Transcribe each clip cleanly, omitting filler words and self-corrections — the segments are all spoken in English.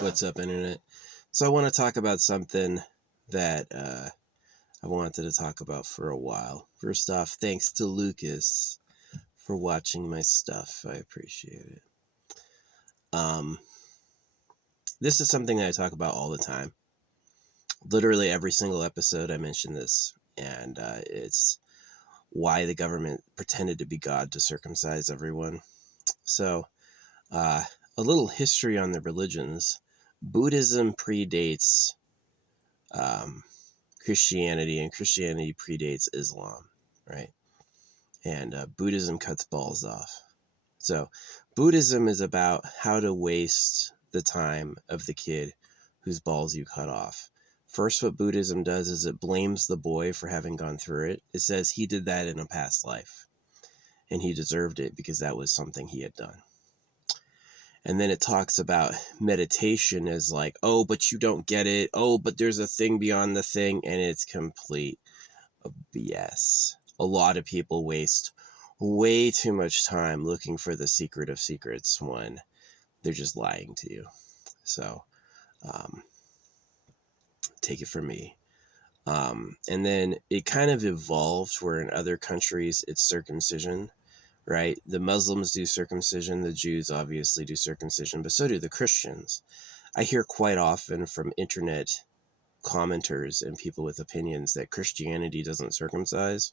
What's up, Internet? So I want to talk about something that I wanted to talk about for a while. First off, thanks to Lucas for watching my stuff. I appreciate it. This is something that I talk about all the time. Literally every single episode I mention this, and it's why the government pretended to be God to circumcise everyone. So, a little history on the religions. Buddhism predates Christianity, and Christianity predates Islam, right? And Buddhism cuts balls off. So Buddhism is about how to waste the time of the kid whose balls you cut off. First, what Buddhism does is it blames the boy for having gone through it. It says he did that in a past life, and he deserved it because that was something he had done. And then it talks about meditation as like, oh, but you don't get it. Oh, but there's a thing beyond the thing. And it's complete BS. A lot of people waste way too much time looking for the secret of secrets when they're just lying to you. So take it from me. And then it kind of evolved where in other countries it's circumcision. Right? The Muslims do circumcision, the Jews obviously do circumcision, but so do the Christians. I hear quite often from internet commenters and people with opinions that Christianity doesn't circumcise.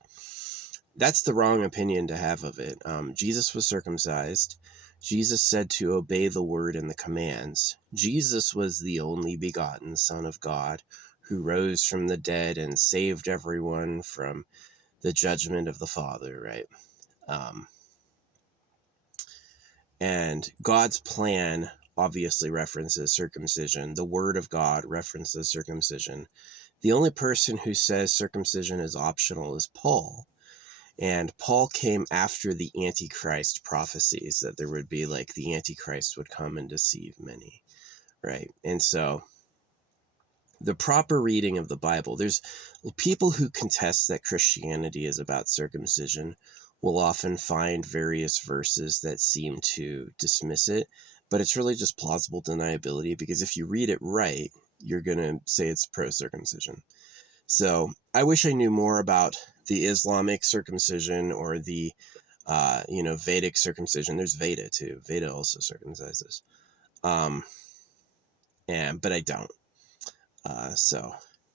That's the wrong opinion to have of it. Jesus was circumcised. Jesus said to obey the word and the commands. Jesus was the only begotten Son of God who rose from the dead and saved everyone from the judgment of the Father, right? And God's plan obviously references circumcision. The Word of God references circumcision. The only person who says circumcision is optional is Paul. And Paul came after the Antichrist prophecies that there would be like the Antichrist would come and deceive many, right? And so the proper reading of the Bible, there's people who contest that Christianity is about circumcision will often find various verses that seem to dismiss it, but it's really just plausible deniability because if you read it right, you're going to say it's pro-circumcision. So I wish I knew more about the Islamic circumcision or the, Vedic circumcision. There's Veda too. Veda also circumcises. But I don't.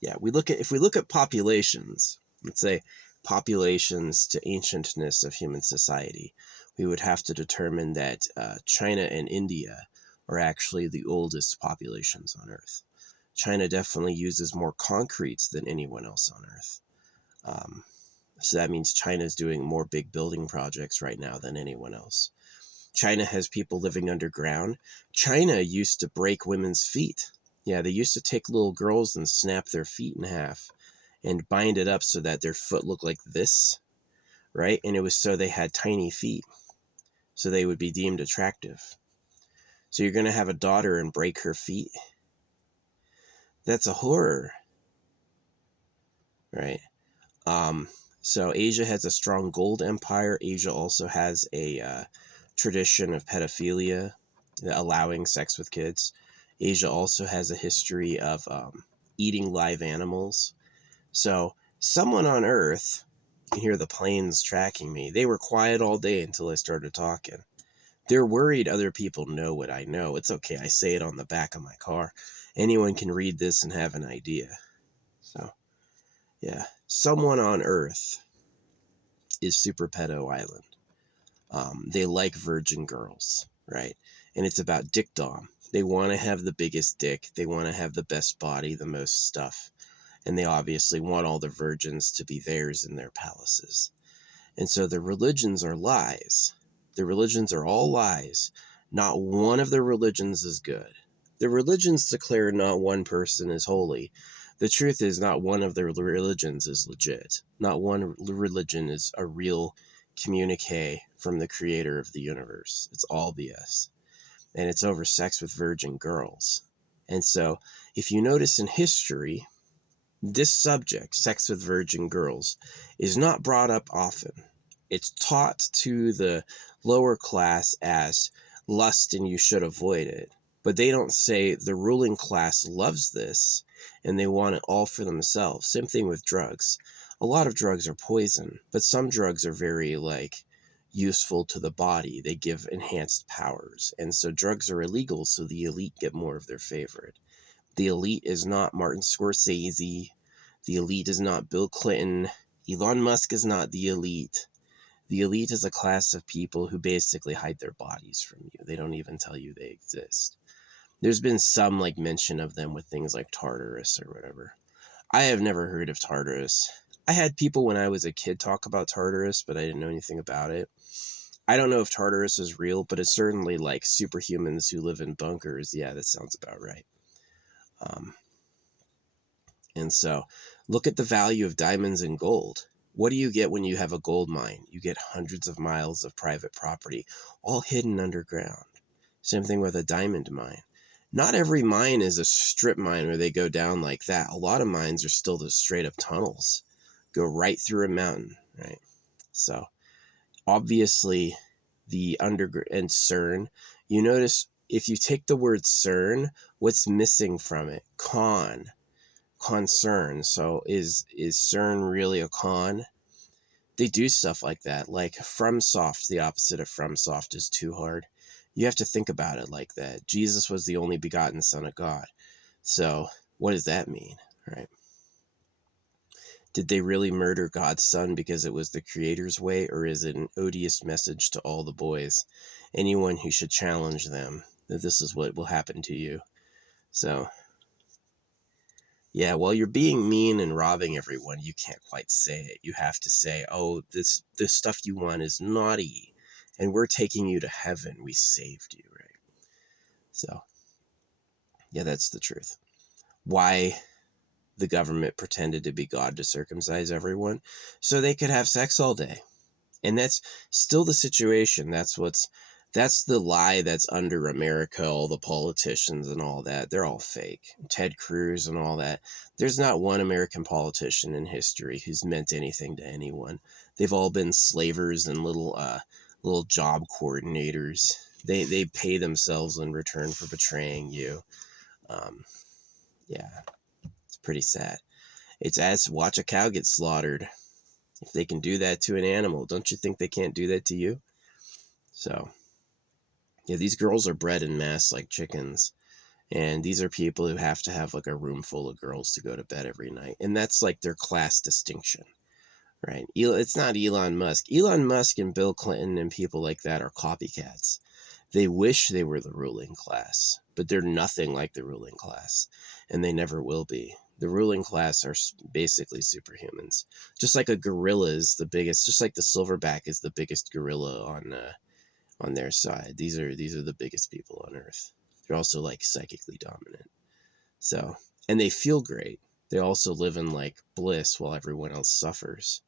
If we look at populations, let's say populations to ancientness of human society, we would have to determine that China and India are actually the oldest populations on Earth. China definitely uses more concrete than anyone else on Earth. So that means China is doing more big building projects right now than anyone else. China has people living underground. China used to break women's feet. Yeah, they used to take little girls and snap their feet in half and bind it up so that their foot looked like this, right? And it was so they had tiny feet, so they would be deemed attractive. So you're going to have a daughter and break her feet? That's a horror, right? So Asia has a strong gold empire. Asia also has a tradition of pedophilia, allowing sex with kids. Asia also has a history of eating live animals. So someone on Earth, you can hear the planes tracking me. They were quiet all day until I started talking. They're worried other people know what I know. It's okay. I say it on the back of my car. Anyone can read this and have an idea. So, yeah. Someone on Earth is Super Pedo Island. They like virgin girls, right? And it's about dickdom. They want to have the biggest dick. They want to have the best body, the most stuff. And they obviously want all the virgins to be theirs in their palaces. And so the religions are lies. The religions are all lies. Not one of the religions is good. The religions declare not one person is holy. The truth is not one of the religions is legit. Not one religion is a real communique from the creator of the universe. It's all BS. And it's over sex with virgin girls. And so if you notice in history, this subject, sex with virgin girls, is not brought up often. It's taught to the lower class as lust and you should avoid it. But they don't say the ruling class loves this and they want it all for themselves. Same thing with drugs. A lot of drugs are poison, but some drugs are very useful to the body. They give enhanced powers. And so drugs are illegal, so the elite get more of their favorite. The elite is not Martin Scorsese. The elite is not Bill Clinton. Elon Musk is not the elite. The elite is a class of people who basically hide their bodies from you. They don't even tell you they exist. There's been some mention of them with things like Tartarus or whatever. I have never heard of Tartarus. I had people when I was a kid talk about Tartarus, but I didn't know anything about it. I don't know if Tartarus is real, but it's certainly like superhumans who live in bunkers. Yeah, that sounds about right. And so look at the value of diamonds and gold. What do you get when you have a gold mine? You get hundreds of miles of private property, all hidden underground. Same thing with a diamond mine. Not every mine is a strip mine where they go down like that. A lot of mines are still the straight up tunnels, go right through a mountain, right? So obviously the underground and CERN, you notice if you take the word CERN, what's missing from it? Concern. So is CERN really a con? They do stuff like that. Like FromSoft, the opposite of FromSoft is too hard. You have to think about it like that. Jesus was the only begotten Son of God. So what does that mean, right? Did they really murder God's Son because it was the Creator's way, or is it an odious message to all the boys, anyone who should challenge them, that this is what will happen to you? So yeah, while you're being mean and robbing everyone, you can't quite say it. You have to say, oh, this stuff you want is naughty, and we're taking you to heaven. We saved you, right? So, yeah, that's the truth. Why the government pretended to be God to circumcise everyone? So they could have sex all day. And that's still the situation. That's the lie that's under America, all the politicians and all that. They're all fake. Ted Cruz and all that. There's not one American politician in history who's meant anything to anyone. They've all been slavers and little job coordinators. They pay themselves in return for betraying you. Yeah, it's pretty sad. It's as watch a cow get slaughtered. If they can do that to an animal, don't you think they can't do that to you? So yeah, these girls are bred in mass like chickens. And these are people who have to have a room full of girls to go to bed every night. And that's their class distinction, right? It's not Elon Musk. Elon Musk and Bill Clinton and people like that are copycats. They wish they were the ruling class, but they're nothing like the ruling class. And they never will be. The ruling class are basically superhumans. Just like a gorilla is the biggest, just like the silverback is the biggest gorilla on their side. These are the biggest people on Earth. They're also psychically dominant. So, and they feel great. They also live in bliss while everyone else suffers.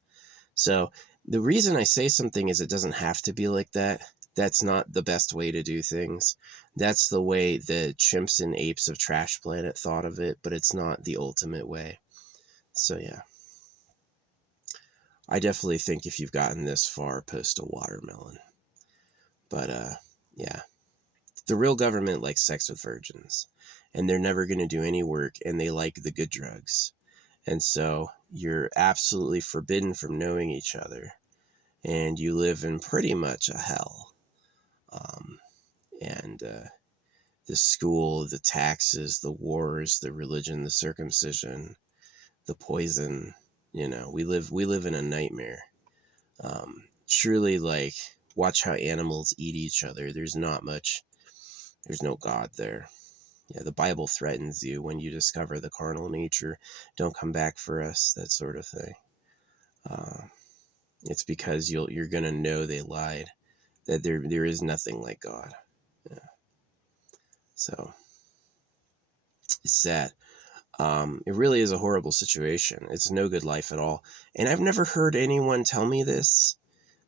So the reason I say something is it doesn't have to be like that. That's not the best way to do things. That's the way the chimps and apes of Trash Planet thought of it, but it's not the ultimate way. So yeah. I definitely think if you've gotten this far, post a watermelon. But yeah. The real government likes sex with virgins, and they're never going to do any work, and they like the good drugs. And so you're absolutely forbidden from knowing each other, and you live in pretty much a hell. And the school, the taxes, the wars, the religion, the circumcision, the poison, we live in a nightmare. Truly, watch how animals eat each other. There's no God there. Yeah, the Bible threatens you when you discover the carnal nature. Don't come back for us, that sort of thing. It's because you're going to know they lied, that there is nothing like God. Yeah. So it's sad. It really is a horrible situation. It's no good life at all. And I've never heard anyone tell me this,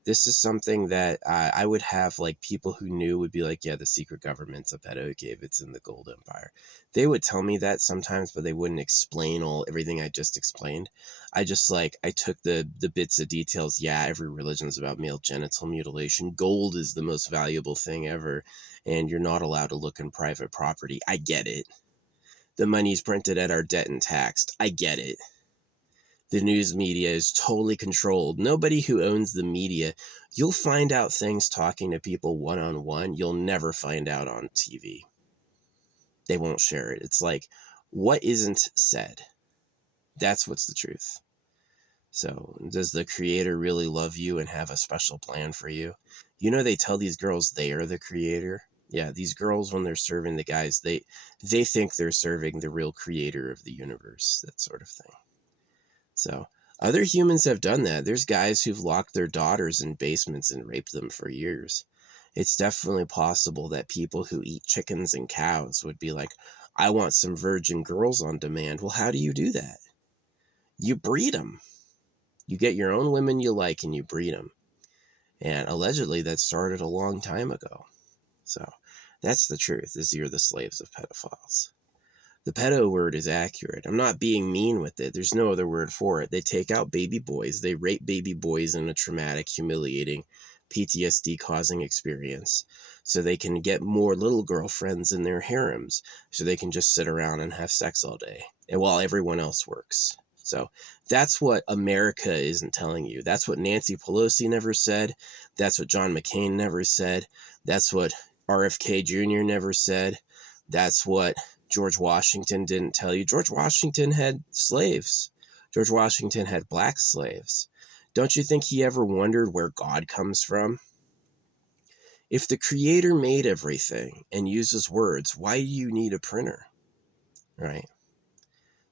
This is something that I would have like people who knew would be like, yeah, the secret government's a pedo cave. It's in the Gold Empire. They would tell me that sometimes, but they wouldn't explain everything I just explained. I just I took the bits of details. Yeah, every religion is about male genital mutilation. Gold is the most valuable thing ever, and you're not allowed to look in private property. I get it. The money's printed at our debt and taxed. I get it. The news media is totally controlled. Nobody who owns the media, you'll find out things talking to people one-on-one you'll never find out on TV. They won't share it. It's like, what isn't said? That's what's the truth. So, does the creator really love you and have a special plan for you? You know, they tell these girls they are the creator. Yeah, these girls, when they're serving the guys, they think they're serving the real creator of the universe, that sort of thing. So other humans have done that. There's guys who've locked their daughters in basements and raped them for years. It's definitely possible that people who eat chickens and cows would be like, I want some virgin girls on demand. Well, how do you do that? You breed them. You get your own women you like and you breed them. And allegedly that started a long time ago. So that's the truth, is you're the slaves of pedophiles. The pedo word is accurate. I'm not being mean with it. There's no other word for it. They take out baby boys. They rape baby boys in a traumatic, humiliating, PTSD-causing experience so they can get more little girlfriends in their harems so they can just sit around and have sex all day and while everyone else works. So that's what America isn't telling you. That's what Nancy Pelosi never said. That's what John McCain never said. That's what RFK Jr. never said. That's what George Washington didn't tell you. George Washington had slaves. George Washington had black slaves. Don't you think he ever wondered where God comes from? If the creator made everything and uses words, why do you need a printer? Right?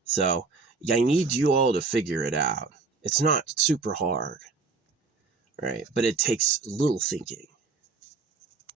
So, I need you all to figure it out. It's not super hard. Right? But it takes little thinking.